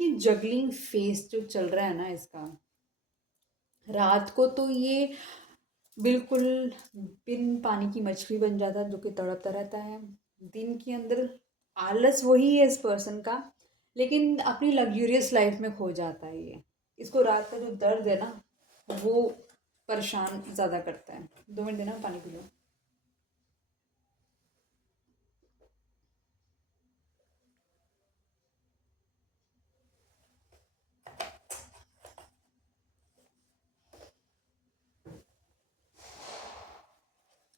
तो ये जगलिंग फेस जो चल रहा है ना इसका, रात को तो ये बिल्कुल बिन पानी की मछली बन जाता है, जो कि तड़पता रहता है। दिन के अंदर आलस वही है इस पर्सन का, लेकिन अपनी लग्जूरियस लाइफ में खो जाता है ये। इसको रात का जो दर्द है ना, वो परेशान ज़्यादा करता है। 2 मिनट देना, पानी पी लो।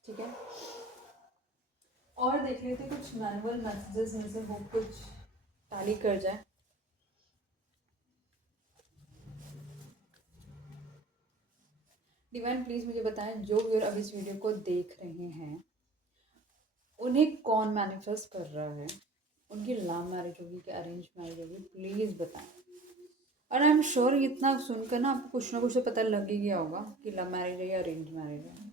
ठीक है, और देख लेते कुछ मैनुअल मैसेजेस में से हो कुछ टाली कर जाए। डिवाइन प्लीज़ मुझे बताएं, जो व्यूअर अब इस वीडियो को देख रहे हैं, उन्हें कौन मैनिफेस्ट कर रहा है? उनकी लव मैरिज होगी कि अरेंज मैरिज होगी, प्लीज़ बताएं। और आई एम श्योर इतना सुनकर ना आपको कुछ ना कुछ तो पता लग ही गया होगा कि लव मैरिज है या अरेंज मैरिज है।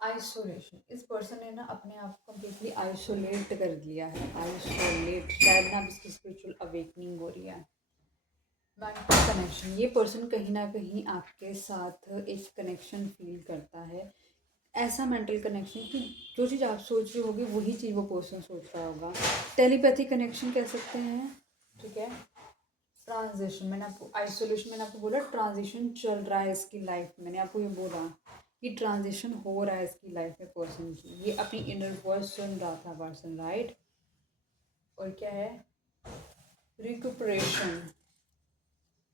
आइसोलेशन, इस पर्सन ने ना अपने आप को कम्प्लीटली आइसोलेट कर दिया है। आइसोलेट, शायद ना इसकी स्पिरिचुअल अवेकनिंग हो रही है। मेंटल कनेक्शन, ये पर्सन कहीं ना कहीं आपके साथ एक कनेक्शन फील करता है। ऐसा मेंटल कनेक्शन कि जो चीज़ आप सोच रहे होगी वही चीज़ वो पर्सन सोच रहा होगा। टेलीपैथी कनेक्शन कह सकते हैं। ठीक है, ट्रांजिशन, मैंने आपको आइसोलेशन, मैंने आपको बोला ट्रांजिशन चल रहा है इसकी लाइफ में। मैंने आपको ये बोला कि ट्रांजिशन हो रहा है इसकी लाइफ में पर्सन की। ये अपनी इनर वॉइस सुन रहा था पर्सन, राइट। और क्या है, रिकूपरेशन,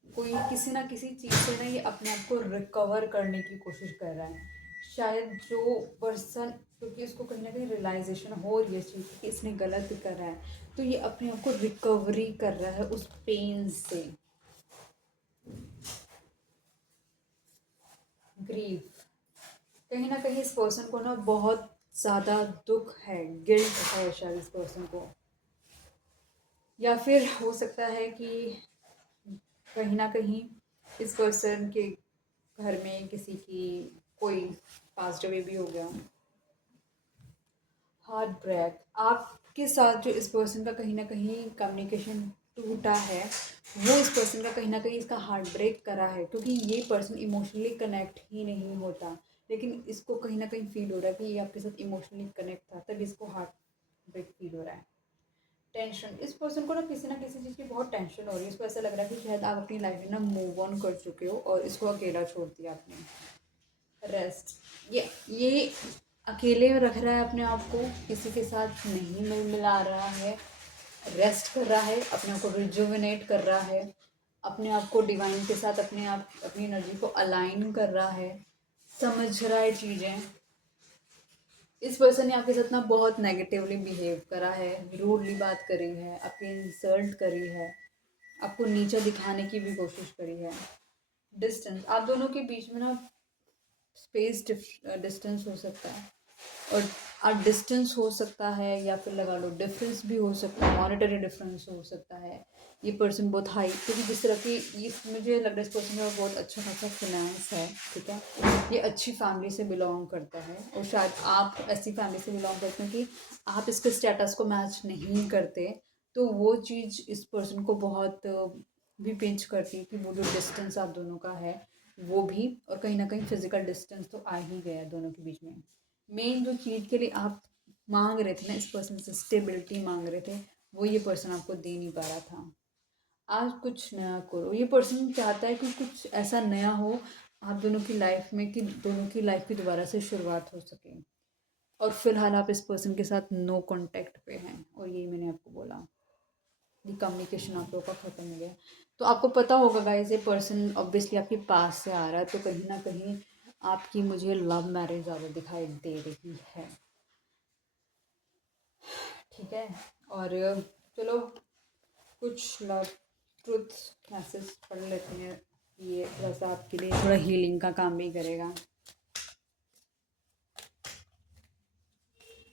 कोई किसी ना किसी चीज़ से ना ये अपने आप को रिकवर करने की कोशिश कर रहा है। शायद जो पर्सन, क्योंकि इसको कहीं ना कहीं रियलाइजेशन हो रही है इस चीज़ की कि इसने गलत कर रहा है, तो ये अपने आप को रिकवरी कर रहा है उस पेन से। ग्रीफ, कहीं ना कहीं इस पर्सन को ना बहुत ज़्यादा दुख है, गिल्ट है शायद इस पर्सन को। या फिर हो सकता है कि कहीं ना कहीं इस पर्सन के घर में किसी की कोई पास्ट अवे भी हो गया। हार्ट ब्रेक, आपके साथ जो इस पर्सन का कहीं ना कहीं कम्युनिकेशन टूटा है, वो इस पर्सन का कहीं ना कहीं इसका हार्ट ब्रेक करा है, क्योंकि ये पर्सन इमोशनली कनेक्ट ही नहीं होता, लेकिन इसको कहीं ना कहीं फील हो रहा है कि ये आपके साथ इमोशनली कनेक्ट था, तभी इसको हार्ट ब्रेक फील हो रहा है। टेंशन, इस पर्सन को ना किसी चीज़ की बहुत टेंशन हो रही है। इसको ऐसा लग रहा है कि शायद आप अपनी लाइफ में ना मूव ऑन कर चुके हो और इसको अकेला छोड़ दिया आपने। रेस्ट, ये अकेले रख रहा है अपने आप को, किसी के साथ नहीं मिल मिला रहा है, रेस्ट कर रहा है, अपने आप को रिजुविनेट कर रहा है, अपने आप को डिवाइन के साथ अपनी एनर्जी को अलाइन कर रहा है, समझ रहा है चीज़ें। इस पर्सन ने आपके साथ ना बहुत नेगेटिवली बिहेव करा है, रूडली बात करी है, आपकी इंसल्ट करी है, आपको नीचा दिखाने की भी कोशिश करी है। डिस्टेंस, आप दोनों के बीच में ना स्पेस डिस्टेंस हो सकता है, और आप डिस्टेंस हो सकता है, या फिर लगा लो डिफरेंस भी हो सकता है, मॉनेटरी डिफरेंस हो सकता है, ये पर्सन बहुत हाई, क्योंकि जिस तरह की ये मुझे लग रहा है इस पर्सन का बहुत अच्छा खासा फिनेंस है, ठीक है। ये अच्छी फैमिली से बिलोंग करता है और शायद आप ऐसी फैमिली से बिलोंग करते हैं कि आप इसके स्टेटस को मैच नहीं करते, तो वो चीज़ इस पर्सन को बहुत भी पिंच करती है कि वो जो डिस्टेंस आप दोनों का है वो भी, और कहीं ना कहीं फिजिकल डिस्टेंस तो आ ही गया दोनों के बीच में। मेन जो चीज़ के लिए आप मांग रहे थे ना, इस पर्सन से स्टेबिलिटी मांग रहे थे, वो ये पर्सन आपको दे नहीं पा रहा था। आज कुछ नया करो, ये पर्सन चाहता है कि कुछ ऐसा नया हो आप दोनों की लाइफ में कि दोनों की लाइफ की दोबारा से शुरुआत हो सके। और फिलहाल आप इस पर्सन के साथ नो कांटेक्ट पे हैं, और यही मैंने आपको बोला, ये कम्युनिकेशन आप लोगों का ख़त्म हो गया। तो आपको पता होगा गाइस, ये पर्सन ऑब्वियसली आपके पास से आ रहा है, तो कहीं ना कहीं आपकी मुझे लव मैरिज ज़्यादा दिखाई दे रही है, ठीक है। और चलो कुछ लव ट्रुथ मैसेज पढ़ लेते हैं, ये थोड़ा सा आपके लिए थोड़ा हीलिंग का काम भी करेगा।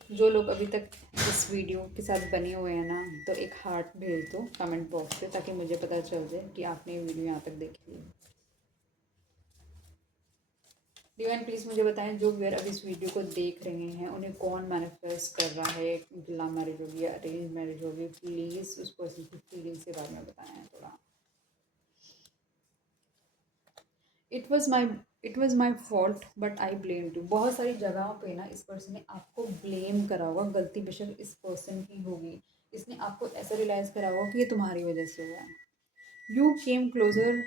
जो लोग अभी तक इस वीडियो के साथ बने हुए हैं ना, तो एक हार्ट भेज दो कमेंट बॉक्स पे, ताकि मुझे पता चल जाए कि आपने ये वीडियो यहाँ तक देखी है। डिवाइन प्लीज़ मुझे बताएं, जो व्यूअर अभी इस वीडियो को देख रहे हैं उन्हें कौन मैनिफेस्ट कर रहा है, लव मैरिज होगी या अरेंज मैरिज होगी, प्लीज़ उस पर्सन की फीलिंग्स के बारे में बताएं थोड़ा। It was my fault but I blame too. बहुत सारी जगहों पे ना इस पर्सन ने आपको ब्लेम करा होगा, गलती बेशक इस पर्सन की होगी, इसने आपको ऐसा रियलाइज़ करा होगा कि ये तुम्हारी वजह से हुआ है। You came closure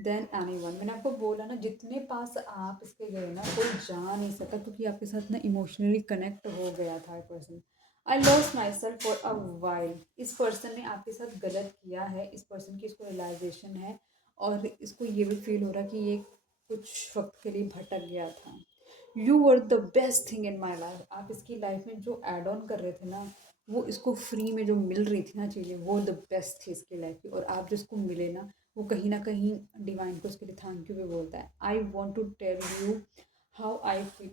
then any one. मैंने आपको बोला ना, जितने पास आप इसके गए ना कोई जा नहीं सका, क्योंकि आपके साथ ना इमोशनली कनेक्ट हो गया था person. I lost my self for a while. इस पर्सन ने आपके साथ गलत किया है, इस पर्सन की इसको रियलाइजेशन है, और इसको ये भी फील हो रहा है कि ये कुछ वक्त के लिए भटक गया था। You were the best thing in my life. आप इसकी लाइफ में जो एड ऑन कर रहे थे ना, वो इसको फ्री में जो मिल रही थी ना चीज़ें, वो द बेस्ट थी इसकी लाइफ की, और आप जिसको मिले ना, वो कहीं ना कहीं डिवाइन को उसके लिए थैंक यू भी बोलता है। I want to tell you how I feel,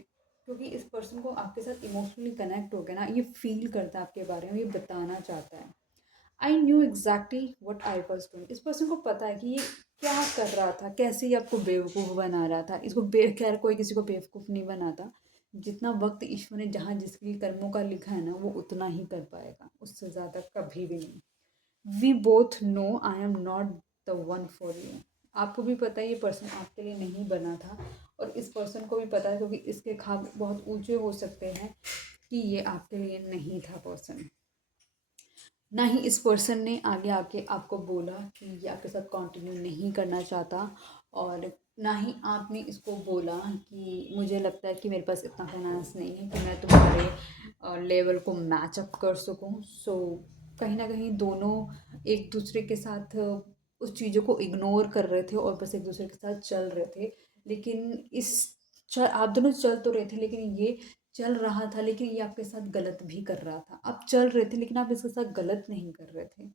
क्योंकि इस पर्सन को आपके साथ इमोशनली कनेक्ट हो गया ना, ये फील करता है आपके बारे में, ये बताना चाहता है। I knew exactly what I was doing. इस पर्सन को पता है कि ये क्या कर रहा था, कैसे ये आपको बेवकूफ़ बना रहा था। इसको खैर कोई किसी को बेवकूफ़ नहीं बनाता, जितना वक्त ईश्वर ने जहाँ जिसके लिए कर्मों का लिखा है ना, वो उतना ही कर पाएगा, उससे ज़्यादा कभी भी नहीं। We both know I am not the one for you. आपको भी पता है ये पर्सन आपके लिए नहीं बना था, और इस पर्सन को भी पता है, क्योंकि इसके ख्वाब बहुत ऊंचे हो सकते हैं, कि ये आपके लिए नहीं था पर्सन। ना ही इस पर्सन ने आगे आके आपको बोला कि ये आपके साथ कंटिन्यू नहीं करना चाहता, और ना ही आपने इसको बोला कि मुझे लगता है कि मेरे पास इतना फाइनेंस नहीं है कि मैं तुम्हारे लेवल को मैच अप कर सकूं। सो कहीं ना कहीं दोनों एक दूसरे के साथ उस चीज़ों को इग्नोर कर रहे थे, और बस एक दूसरे के साथ चल रहे थे। लेकिन आप दोनों चल तो रहे थे, लेकिन ये चल रहा था, लेकिन ये आपके साथ गलत भी कर रहा था। आप चल रहे थे लेकिन आप इसके साथ गलत नहीं कर रहे थे,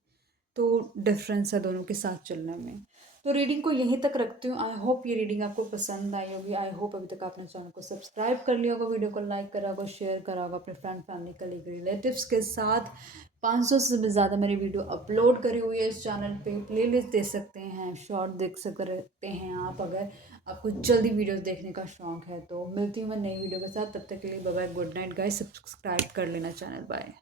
तो डिफरेंस है दोनों के साथ चलने में। तो रीडिंग को यहीं तक रखती हूँ। आई होप ये रीडिंग आपको पसंद आई होगी। आई होप अभी तक आपने चैनल को सब्सक्राइब कर लिया होगा, वीडियो को लाइक करा होगा, शेयर करा होगा अपने फ्रेंड फैमिली कलीग रिलेटिव्स के साथ। 500 से भी ज़्यादा मेरी वीडियो अपलोड करी हुई है इस चैनल पे, प्लेलिस्ट देख सकते हैं, शॉर्ट देख सकते हैं आप, अगर आपको जल्दी वीडियोस देखने का शौक है तो। मिलती हूँ मैं नई वीडियो के साथ, तब तक के लिए bye bye, good night guys, subscribe कर लेना चैनल, बाय।